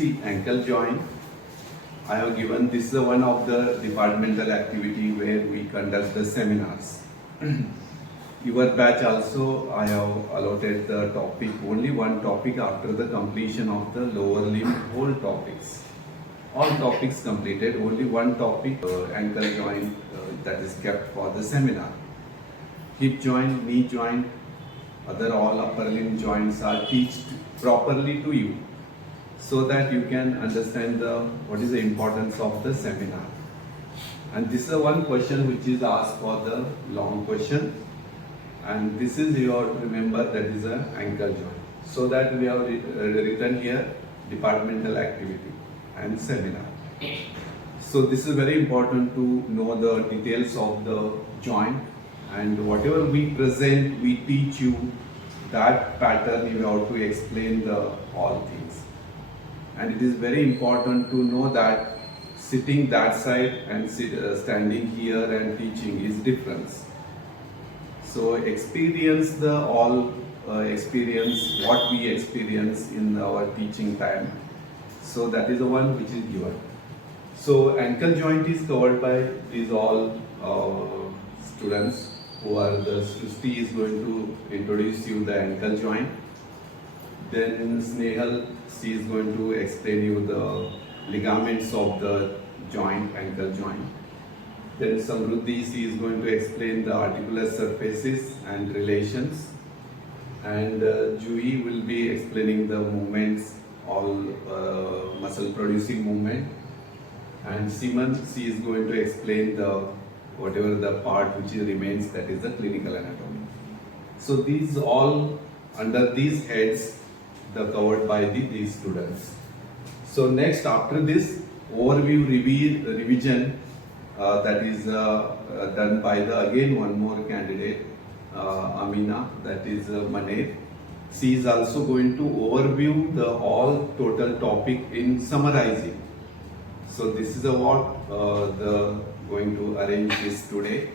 See, ankle joint, I have given this is one of the departmental activity where we conduct the seminars. Your batch also I have allotted the topic, only one topic after the completion of the lower limb whole topics. All topics completed, only one topic, ankle joint that is kept for the seminar. Hip joint, knee joint, other all upper limb joints are taught properly to you, so that you can understand what is the importance of the seminar. And this is one question which is asked for the long question, and this is you have to remember that is an ankle joint. So that we have written here departmental activity and seminar. So this is very important to know the details of the joint, and whatever we present, we teach you that pattern. You have to explain the all things. And it is very important to know that sitting that side and standing here and teaching is difference. So experience the all experience what we experience in our teaching time. So that is the one which is given. So ankle joint is covered by these all students who are the Srishti is going to introduce you the ankle joint. Then Snehal, she is going to explain you the ligaments of the joint, ankle joint. Then Samruddhi, she is going to explain the articular surfaces and relations. And Juhi will be explaining the movements, all muscle producing movement. And Simon, she is going to explain the whatever the part which remains, that is the clinical anatomy. So these all under these heads the covered by these students. So next, after this overview revision that is done by the again one more candidate, Amina, that is Manet. She is also going to overview the all total topic in summarizing. So this is what the going to arrange this today.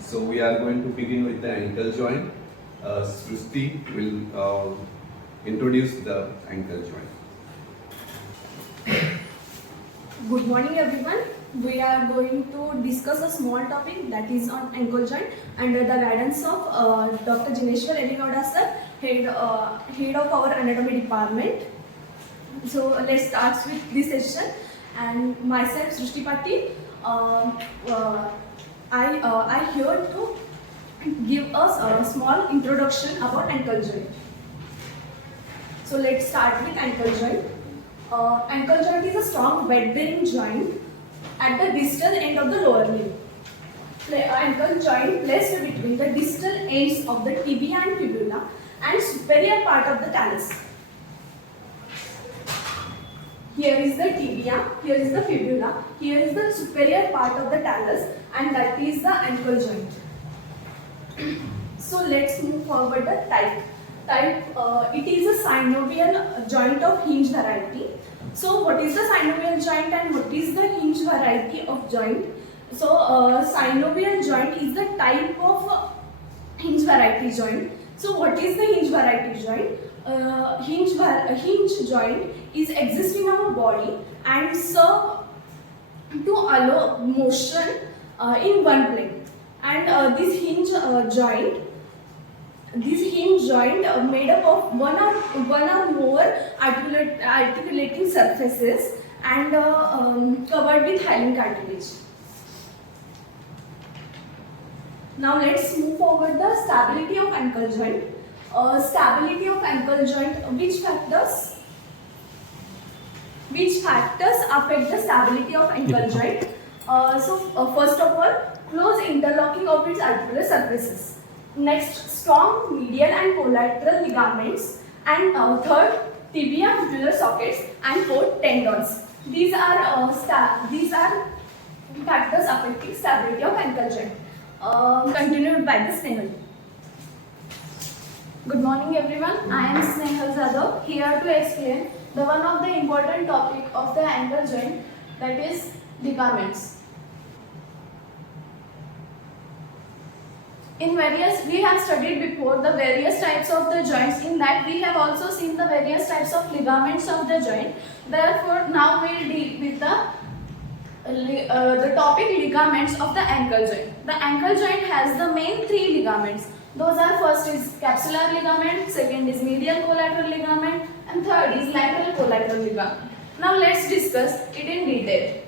So we are going to begin with the ankle joint. Srishti will introduce the ankle joint. Good morning everyone. We are going to discuss a small topic that is on ankle joint under the guidance of Dr. Jinesh Yaligouda sir, head of our anatomy department. So let's start with this session. And myself, Srishti Patil, I here to give us a small introduction about ankle joint. So let's start with ankle joint. Ankle joint is a strong weight-bearing joint at the distal end of the lower limb. Ankle joint placed between the distal ends of the tibia and fibula and superior part of the talus. Here is the tibia, here is the fibula, here is the superior part of the talus, and that is the ankle joint. So let's move forward the type. It is a synovial joint of hinge variety. So what is the synovial joint and what is the hinge variety of joint? So synovial joint is the type of hinge variety joint. So what is the hinge variety joint? Hinge joint is exist in our body and serve to allow motion in one plane. And this hinge joint made up of one or more articulating surfaces and covered with hyaline cartilage. Now let's move forward the stability of ankle joint. Stability of ankle joint, which factors affect the stability of ankle joint? First of all, close interlocking of its articular surfaces. Next, strong medial and collateral ligaments, and third, tibia fibular sockets, and fourth, tendons. These are factors affecting stability of ankle joint. Continued by the Snehal. Good morning everyone, I am Snehal Zadav, here to explain the one of the important topic of the ankle joint, that is ligaments. in various, we have studied before the various types of the joints. In that we have also seen the various types of ligaments of the joint. Therefore now we will deal with the topic ligaments of the ankle joint. The ankle joint has the main three ligaments. Those are, first is capsular ligament, second is medial collateral ligament, and third is lateral collateral ligament. Now let's discuss it in detail.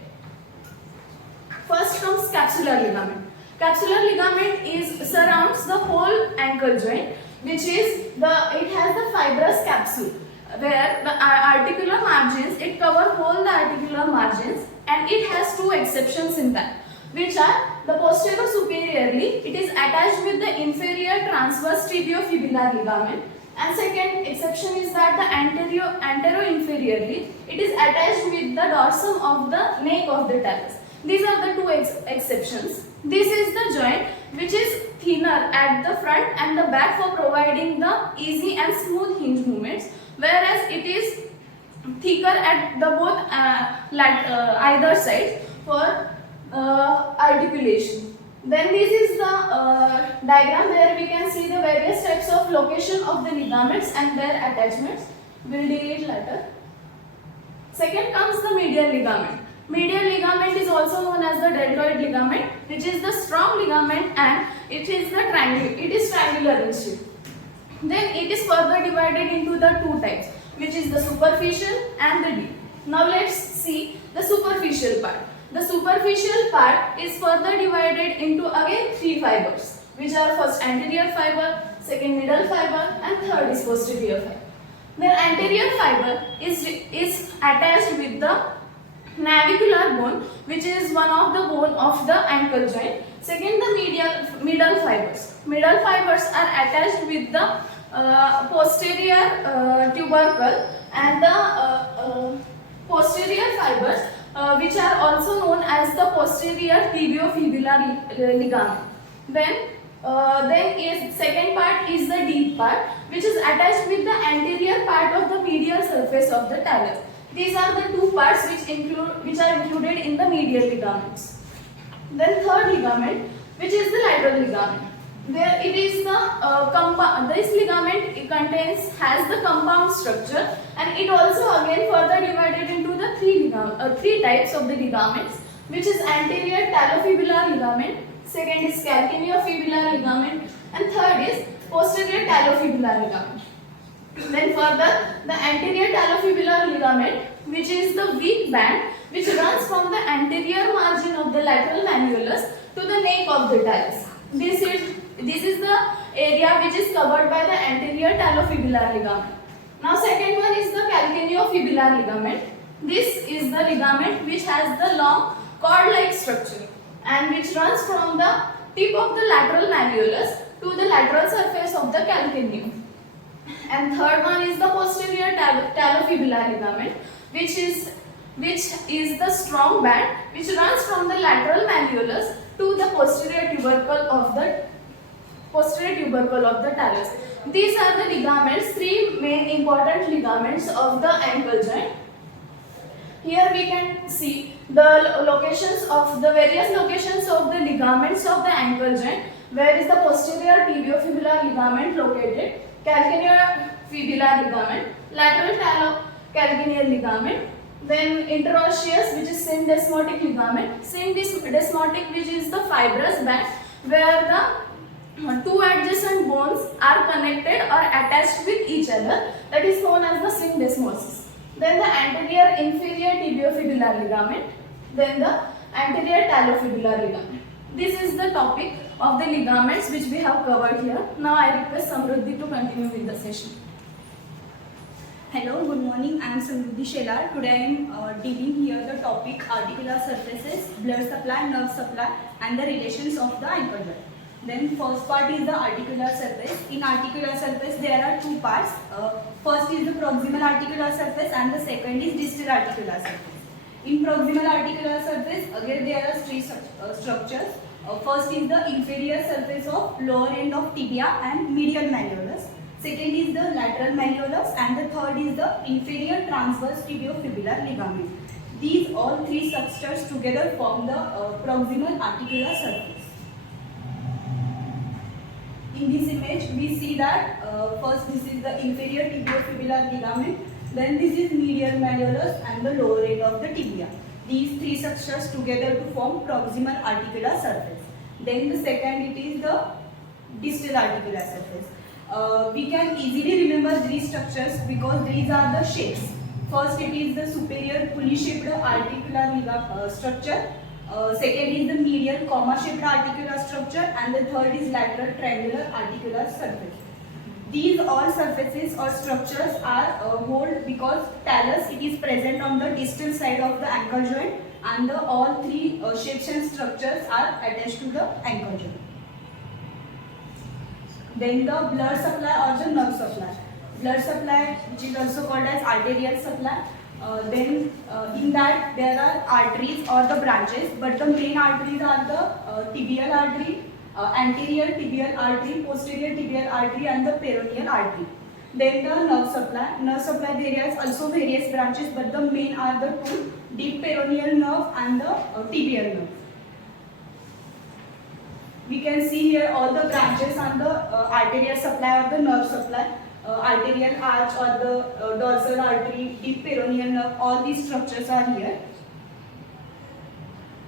First comes capsular ligament. Capsular ligament surrounds the whole ankle joint, which is it has the fibrous capsule, where the articular margins, it covers whole the articular margins, and it has two exceptions in that, which are the posterior superiorly, it is attached with the inferior transverse tibiofibular ligament, and second exception is that the antero-inferiorly, it is attached with the dorsum of the neck of the talus. These are the two exceptions. This is the joint which is thinner at the front and the back for providing the easy and smooth hinge movements, whereas it is thicker at the both either side for articulation. Then this is the diagram where we can see the various types of location of the ligaments and their attachments. We will deal it later. Second comes the medial ligament. Medial ligament is also known as the deltoid ligament, which is the strong ligament, and it is triangular in shape. Then it is further divided into the two types, which is the superficial and the deep. Now let's see the superficial part. The superficial part is further divided into again three fibers, which are first anterior fiber, second middle fiber, and third is posterior fiber. The anterior fiber is attached with the navicular bone, which is one of the bone of the ankle joint. Second, the middle fibers. Middle fibers are attached with the posterior tubercle, and the posterior fibers, which are also known as the posterior tibiofibular ligament. Then second part is the deep part, which is attached with the anterior part of the medial surface of the talus. These are the two parts which are included in the medial ligaments. Then third ligament, which is the lateral ligament. There it is the this ligament has the compound structure, and it also again further divided into the three types of the ligaments, which is anterior talofibular ligament, second is calcaneofibular ligament, and third is posterior talofibular ligament. Then further, the anterior talofibular ligament, which is the weak band which runs from the anterior margin of the lateral malleolus to the neck of the talus. This is the area which is covered by the anterior talofibular ligament. Now second one is the calcaneofibular ligament. This is the ligament which has the long cord-like structure and which runs from the tip of the lateral malleolus to the lateral surface of the calcaneum. And third one is the posterior talofibular ligament, which is the strong band which runs from the lateral malleolus to the posterior tubercle of the talus. These are the ligaments, three main important ligaments of the ankle joint. Here we can see the various locations of the ligaments of the ankle joint. Where is the posterior tibiofibular ligament located? Calcaneofibular ligament, lateral talocalcaneal ligament, then interosseous, which is syndesmotic ligament, syndesmotic, which is the fibrous band where the two adjacent bones are connected or attached with each other, that is known as the syndesmosis. Then the anterior inferior tibiofibular ligament, then the anterior talofibular ligament. This is the topic of the ligaments which we have covered here. Now I request Samruddhi to continue with the session. Hello, good morning. I am Samruddhi Shelar. Today I am dealing here the topic articular surfaces, blood supply, nerve supply, and the relations of the ankle joint. Then first part is the articular surface. In articular surface there are two parts. First is the proximal articular surface and the second is distal articular surface. In proximal articular surface again there are three structures. First is the inferior surface of lower end of tibia and medial malleolus. Second is the lateral malleolus, and the third is the inferior transverse tibiofibular ligament. These all three structures together form the proximal articular surface. In this image, we see that first this is the inferior tibiofibular ligament, then this is medial malleolus and the lower end of the tibia. These three structures together to form proximal articular surface. Then the second, it is the distal articular surface. We can easily remember these structures because these are the shapes. First, it is the superior pulley-shaped articular structure. Second is the medial comma-shaped articular structure, and the third is lateral triangular articular surface. These all surfaces or structures are hold because talus it is present on the distal side of the ankle joint, and the all three shapes and structures are attached to the ankle joint. Then the blood supply or the nerve supply. Blood supply, which is also called as arterial supply. In that there are arteries or the branches, but the main arteries are the tibial artery, anterior tibial artery, posterior tibial artery, and the peroneal artery. Then the nerve supply. Nerve supply there is also various branches, but the main are the two: deep peroneal nerve and the tibial nerve. We can see here all the branches on the arterial supply or the nerve supply. Arterial arch or the dorsal artery, deep peroneal nerve, all these structures are here.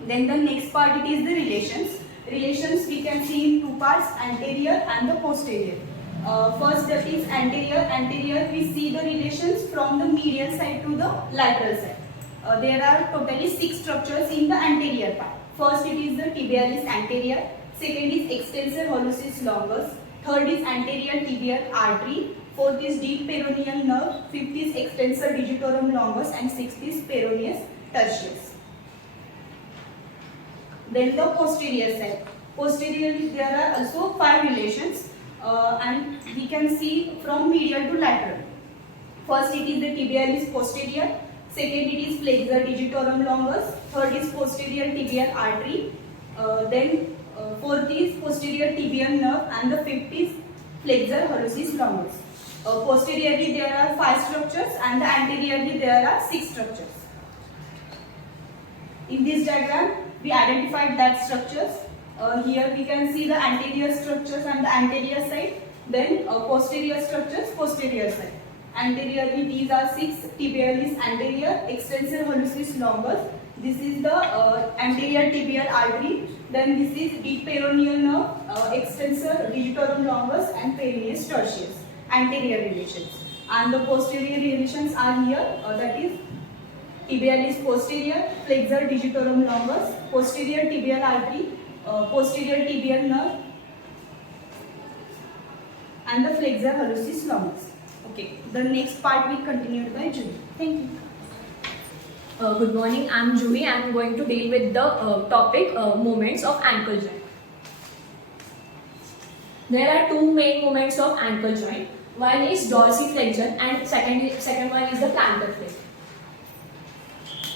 Then the next part, it is the relations. Relations we can see in two parts, anterior and the posterior. First, that is anterior. Anterior we see the relations from the medial side to the lateral side. There are totally 6 structures in the anterior part. First, it is the tibialis anterior. Second is extensor hallucis longus. Third is anterior tibial artery. Fourth is deep peroneal nerve. Fifth is extensor digitorum longus, and sixth is peroneus tertius. Then the posterior side. Posteriorly there are also 5 relations, and we can see from medial to lateral. First, it is the tibialis posterior. Second, it is flexor digitorum longus. Third is posterior tibial artery. Fourth is posterior tibial nerve, and the fifth is flexor hallucis longus. Posteriorly there are 5 structures, and anteriorly there are 6 structures. In this diagram we identified that structures. Here we can see the anterior structures and the anterior side, then posterior structures, posterior side. Anteriorly these are 6: tibialis anterior, extensor hallucis longus. This is the anterior tibial artery. Then this is deep peroneal nerve, extensor digitorum longus, and peroneus tertius. Anterior relations. And the posterior relations are here. That is tibialis posterior, flexor digitorum longus, posterior tibial artery, posterior tibial nerve, and the flexor hallucis longus. Okay. The next part will continue by Julie. Thank you. Good morning, I am Julie. I am going to deal with the topic movements of ankle joint. There are 2 main movements of ankle joint. One is dorsiflexion and second one is the plantar flexion.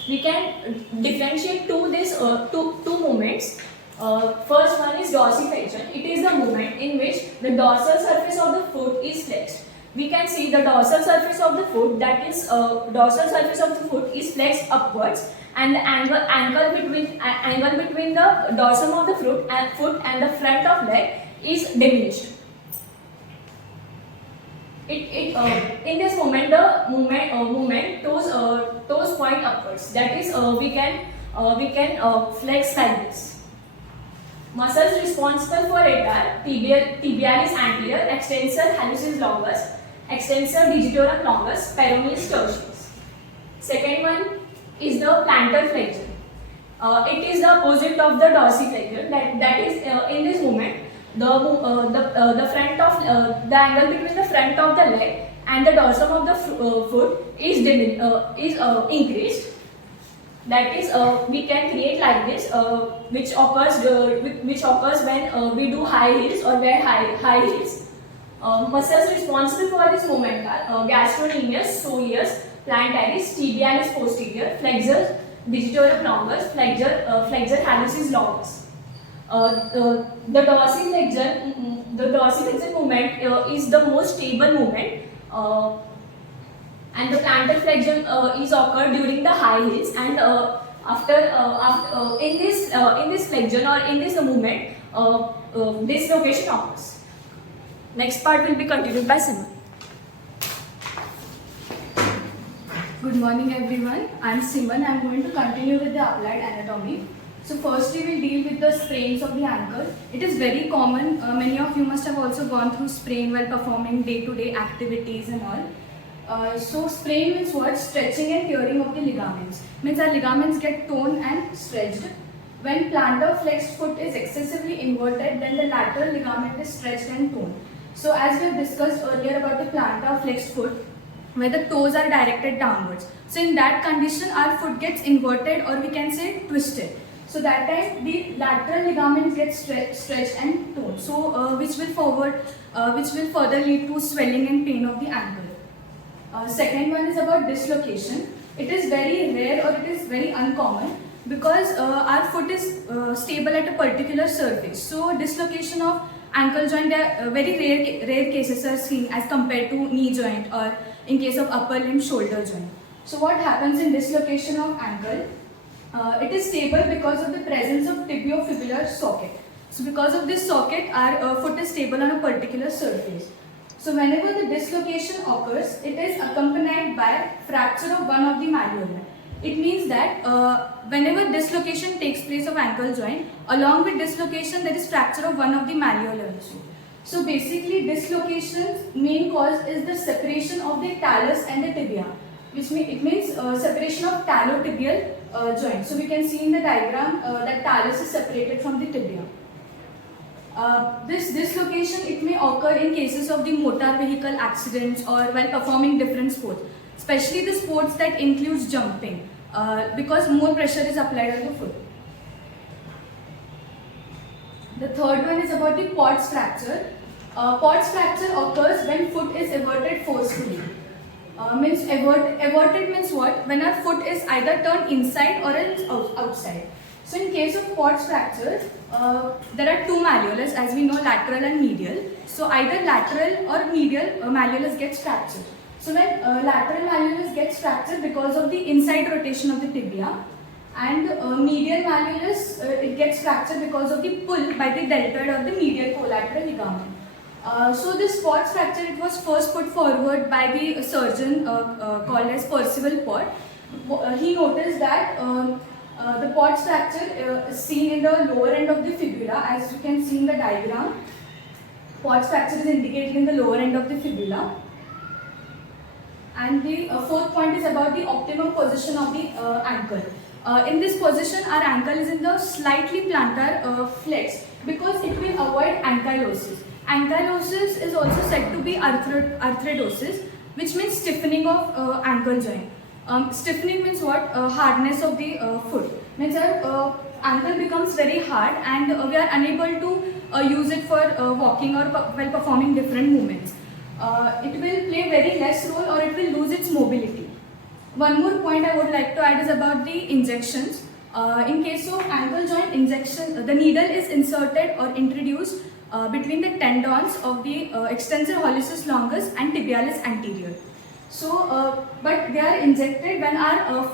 We can differentiate two movements. First one is dorsiflexion. It is the movement in which the dorsal surface of the foot is flexed. We can see the dorsal surface of the foot, that is dorsal surface of the foot is flexed upwards, and the angle between the dorsum of the foot and the front of leg is diminished. In this movement, the movement toes point upwards. That is, we can flex like this. Muscles responsible for it are tibialis anterior, extensor hallucis longus, extensor digitorum longus, peroneus tertius. Second one is the plantar flexion. It is the opposite of the dorsiflexion. That is, in this movement, the front of the angle between the front of the leg and the dorsum of the foot is increased. That is, we can create like this, which occurs when we do high heels or wear high heels. Muscles responsible for this movement are gastrocnemius, soleus, plantaris, tibialis posterior, flexor digitorum longus, flexor hallucis longus. The dorsiflexion movement is the most stable movement, and the plantar flexion is occurred during the high heels, and in this flexion or in this movement, dislocation occurs. Next part will be continued by Simon. Good morning everyone. I am Simon. I am going to continue with the applied anatomy. So firstly we will deal with the sprains of the ankle. It is very common. Many of you must have also gone through sprain while performing day-to-day activities and all. So sprain means what? Stretching and tearing of the ligaments. Means our ligaments get torn and stretched. When plantar flexed foot is excessively inverted, then the lateral ligament is stretched and torn. So as we have discussed earlier about the plantar flexed foot, where the toes are directed downwards. So in that condition, our foot gets inverted, or we can say twisted. So that time the lateral ligaments get stretched and torn. So which will further lead to swelling and pain of the ankle. Second one is about dislocation. It is very rare, or it is very uncommon, because our foot is stable at a particular surface. So dislocation of ankle joint, very rare cases are seen as compared to knee joint, or in case of upper limb shoulder joint. So what happens in dislocation of ankle? It is stable because of the presence of tibiofibular socket. So because of this socket, our foot is stable on a particular surface. So whenever the dislocation occurs, it is accompanied by fracture of one of the malleoli. It means that whenever dislocation takes place of ankle joint, along with dislocation there is fracture of one of the malleoli also. So basically dislocation's main cause is the separation of the talus and the tibia, which means separation of talotibial joint. So we can see in the diagram that talus is separated from the tibia. This dislocation, it may occur in cases of the motor vehicle accidents or while performing different sports, especially the sports that includes jumping, because more pressure is applied on the foot. The third one is about the Pott's fracture. Pott's fracture occurs when foot is everted forcefully. Everted means what? When our foot is either turned inside or else outside. So in case of Pott's fracture, there are two malleolus, as we know, lateral and medial. So either lateral or medial malleolus gets fractured. So when lateral malleolus gets fractured because of the inside rotation of the tibia, and medial malleolus it gets fractured because of the pull by the deltoid or the medial collateral ligament. So this Pott's fracture, it was first put forward by the surgeon called as Percival Pott. He noticed that the Pott's fracture is seen in the lower end of the fibula, as you can see in the diagram. Pott's fracture is indicated in the lower end of the fibula. And the fourth point is about the optimum position of the ankle. In this position, our ankle is in the slightly plantar flex, because it will avoid ankylosis. Ankylosis is also said to be arthrodosis, which means stiffening of ankle joint. Stiffening means what? Hardness of the foot. Means our ankle becomes very hard and we are unable to use it for walking or while performing different movements. It will play very less role, or it will lose its mobility. One more point I would like to add is about the injections. In case of ankle joint injection, the needle is inserted or introduced between the tendons of the extensor hallucis longus and tibialis anterior. So, but they are injected when our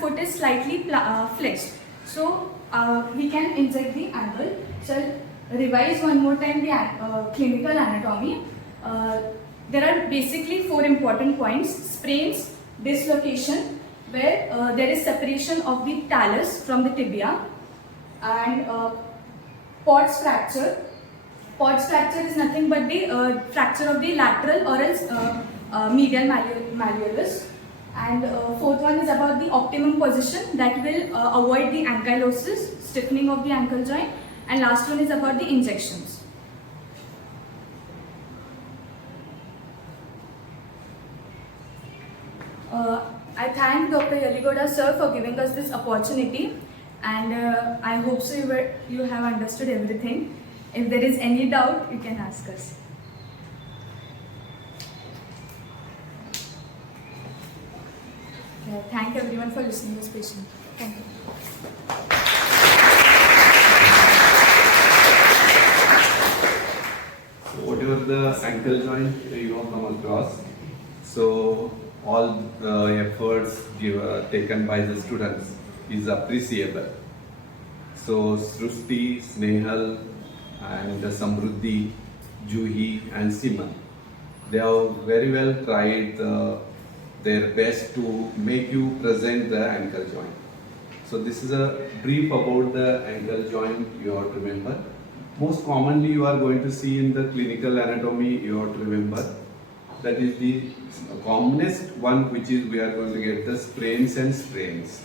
foot is slightly flexed. So we can inject the ankle. So I'll revise one more time the clinical anatomy. There are basically four important points: sprains, dislocation, where there is separation of the talus from the tibia, and Pott's fracture. Pott's fracture is nothing but the fracture of the lateral or else medial malleolus. And fourth one is about the optimum position, that will avoid the ankylosis, stiffening of the ankle joint. And last one is about the injections. I thank Dr. Yaligouda sir for giving us this opportunity, and I hope so you have understood everything. If there is any doubt, you can ask us. Thank everyone for listening to this patient. Thank you. So whatever the ankle joint come across, so all the efforts taken by the students is appreciable. So Srushti, Snehal and Samruddhi Juhi and Simon. They have very well tried their best to make you present the ankle joint. So this is a brief about the ankle joint you have to remember. Most commonly you are going to see in the clinical anatomy you have to remember. That is the commonest one, which is we are going to get the sprains and strains.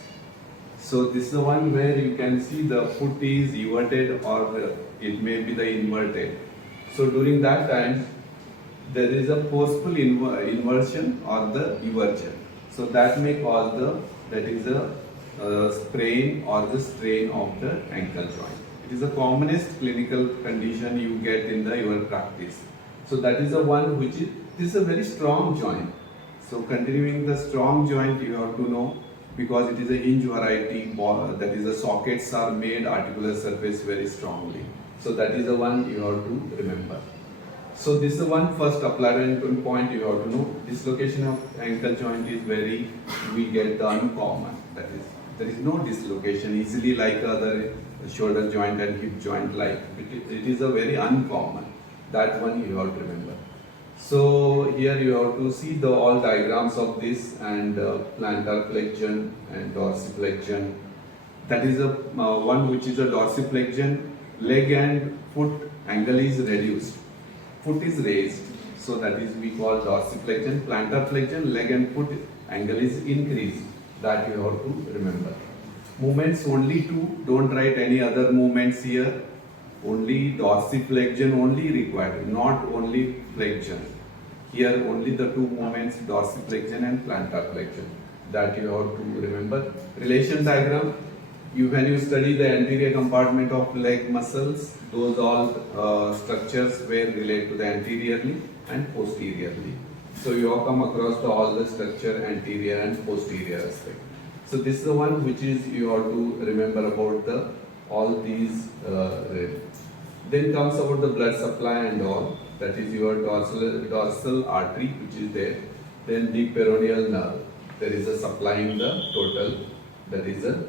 So this is the one where you can see the foot is everted or it may be the inverted. So during that time there is a forceful inversion or the eversion. So that may cause that is a sprain or the strain of the ankle joint. It is the commonest clinical condition you get in your practice. So that is the one which is, this is a very strong joint. So continuing the strong joint you have to know, because it is a hinge variety, that is the sockets are made articular surface very strongly. So that is the one you have to remember. So this is the one first applied point you have to know. Dislocation of ankle joint is very, we get the uncommon. That is, there is no dislocation easily like other shoulder joint and hip joint like. It is a very uncommon. That one you have to remember. So here you have to see the all diagrams of this and plantar flexion and dorsiflexion. That is a one which is a dorsiflexion. Leg and foot angle is reduced. Foot is raised. So that is we call dorsiflexion. Plantar flexion, leg and foot angle is increased. That you have to remember. Movements only two. Don't write any other movements here. Only dorsiflexion only required, not only flexion. Here only the two movements, dorsiflexion and plantar flexion. That you have to remember. Relation diagram. When you study the anterior compartment of leg muscles, those all structures were related to the anteriorly and posteriorly. So you have come across all the structure anterior and posterior aspect. So this is the one which is you have to remember about all these. Then comes about the blood supply and all. That is your dorsal artery which is there. Then the peroneal nerve. There is a supplying the total. That is a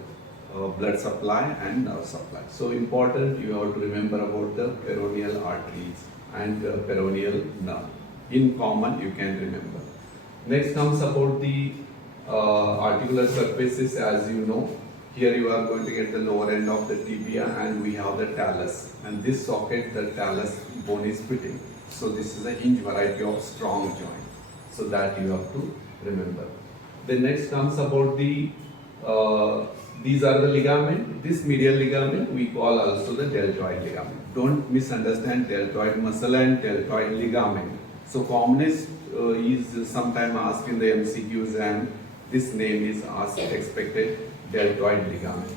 blood supply and nerve supply. So important you have to remember about the peroneal arteries and the peroneal nerve. In common you can remember. Next comes about the articular surfaces. As you know, here you are going to get the lower end of the tibia and we have the talus, and this socket the talus bone is fitting. So this is a hinge variety of strong joint. So that you have to remember. Then next comes about the these are the ligament. This medial ligament we call also the deltoid ligament. Don't misunderstand deltoid muscle and deltoid ligament. So commonest is sometime asked in the MCQs and this name is asked expected, deltoid ligament.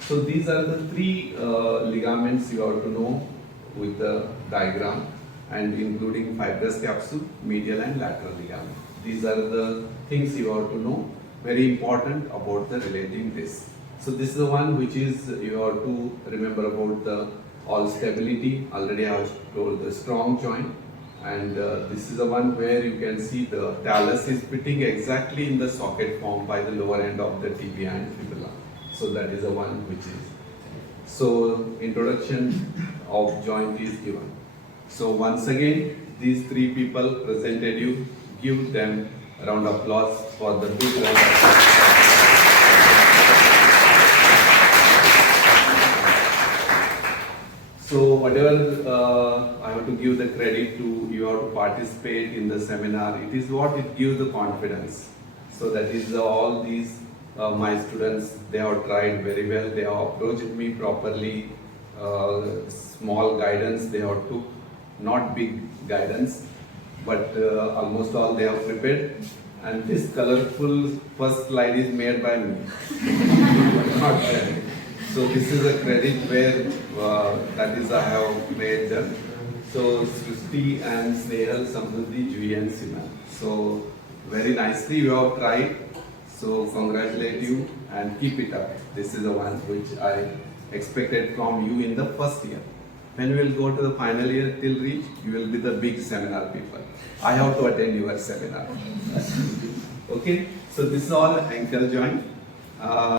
So these are the three ligaments you have to know with the diagram, and including fibrous capsule, medial and lateral ligament. These are the things you have to know, very important about the relating this. So this is the one which is you have to remember about the all stability. Already I have told the strong joint, and this is the one where you can see the talus is fitting exactly in the socket formed by the lower end of the tibia and fibula. So that is the one which is. So introduction of joint is given. So once again these three people presented you. Give them a round of applause for the big round of applause. So whatever I have to give the credit to, you have to participate in the seminar. It is what it gives the confidence. So that is all these my students, they have tried very well. They have approached me properly. Small guidance they have took, not big guidance, but almost all they have prepared. And this colorful first slide is made by me. Not by me. So this is a credit where that is I have made them. So Srishti and Snehal, Samruddhi, Juhi and Simon. So very nicely you have tried. So congratulate you and keep it up. This is the one which I expected from you in the first year. When we will go to the final year till reach, you will be the big seminar people. I have to attend your seminar. Okay, so this is all ankle joint.